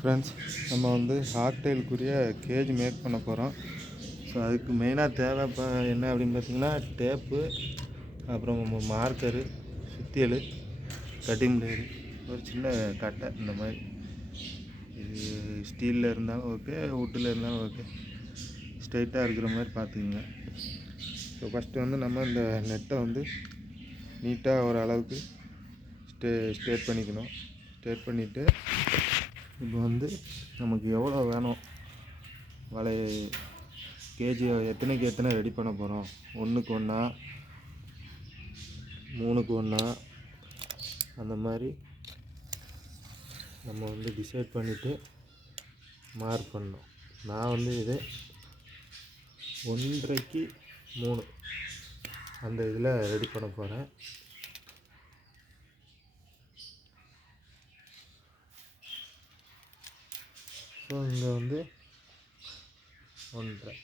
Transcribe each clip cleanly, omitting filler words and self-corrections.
Friends, நம்ம வந்து காக்டெயிலுக்குரிய gauge make பண்ண போகிறோம். ஸோ அதுக்கு மெயினாக தேவை இப்போ என்ன அப்படின்னு பார்த்தீங்கன்னா, டேப்பு, அப்புறம் மார்க்கரு, சுத்தியல், கட்டிங் பிளேடு, ஒரு சின்ன கட்டை. இந்த மாதிரி இது ஸ்டீலில் இருந்தாலும் ஓகே, வுட்டில் இருந்தாலும் ஓகே, ஸ்ட்ரைட்டாக இருக்கிற மாதிரி பார்த்துக்குங்க. ஸோ ஃபஸ்ட்டு வந்து நம்ம இந்த நெட்டை வந்து நீட்டாக ஒரு அளவுக்கு ஸ்ட்ரெயிட் பண்ணிக்கணும். ஸ்ட்ரெயிட் பண்ணிவிட்டு இப்போ வந்து நமக்கு எவ்வளோ வேணும் வலை கேஜி, எத்தனைக்கு எத்தனை ரெடி பண்ண போகிறோம், 1க்கு 1, 3க்கு 1, அந்த மாதிரி நம்ம வந்து டிசைட் பண்ணிவிட்டு மார்க் பண்ணணும். நான் வந்து இது 1.5க்கு 3 அந்த இதில் ரெடி பண்ண போகிறேன். ஸோ இங்கே வந்து 1.5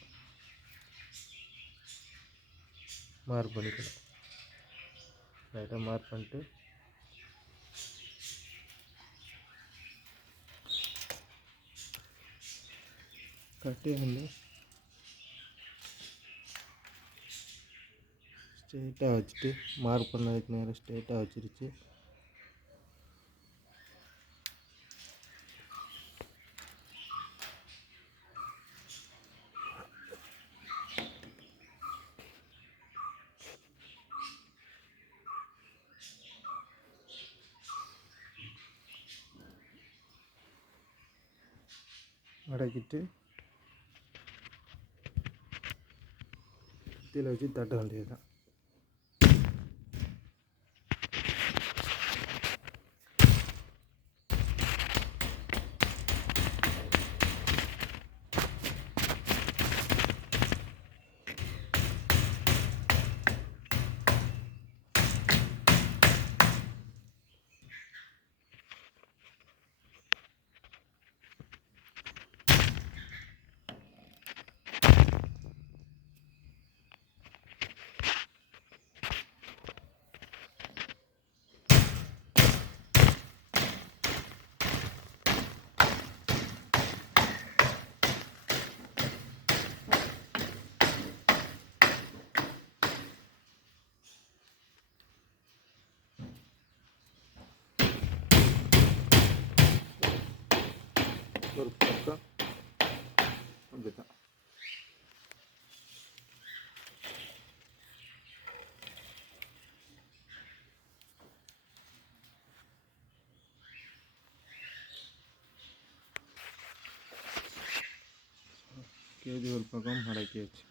மார்க் பண்ணிக்கணும். லைட்டாக மார்க் பண்ணிட்டு கட்டையை வந்து ஸ்ட்ரெயிட்டாக வச்சுட்டு மார்க் பண்ணதுக்கு நேரம் ஸ்ட்ரெயிட்டாக வச்சிருச்சு. மடக்கிட்டு சுத்தியில் வச்சு தட்ட வேண்டியது தான். ஒரு பக்கம் அப்படி தான். கேஜி ஒரு பக்கம் மடக்கி வச்சு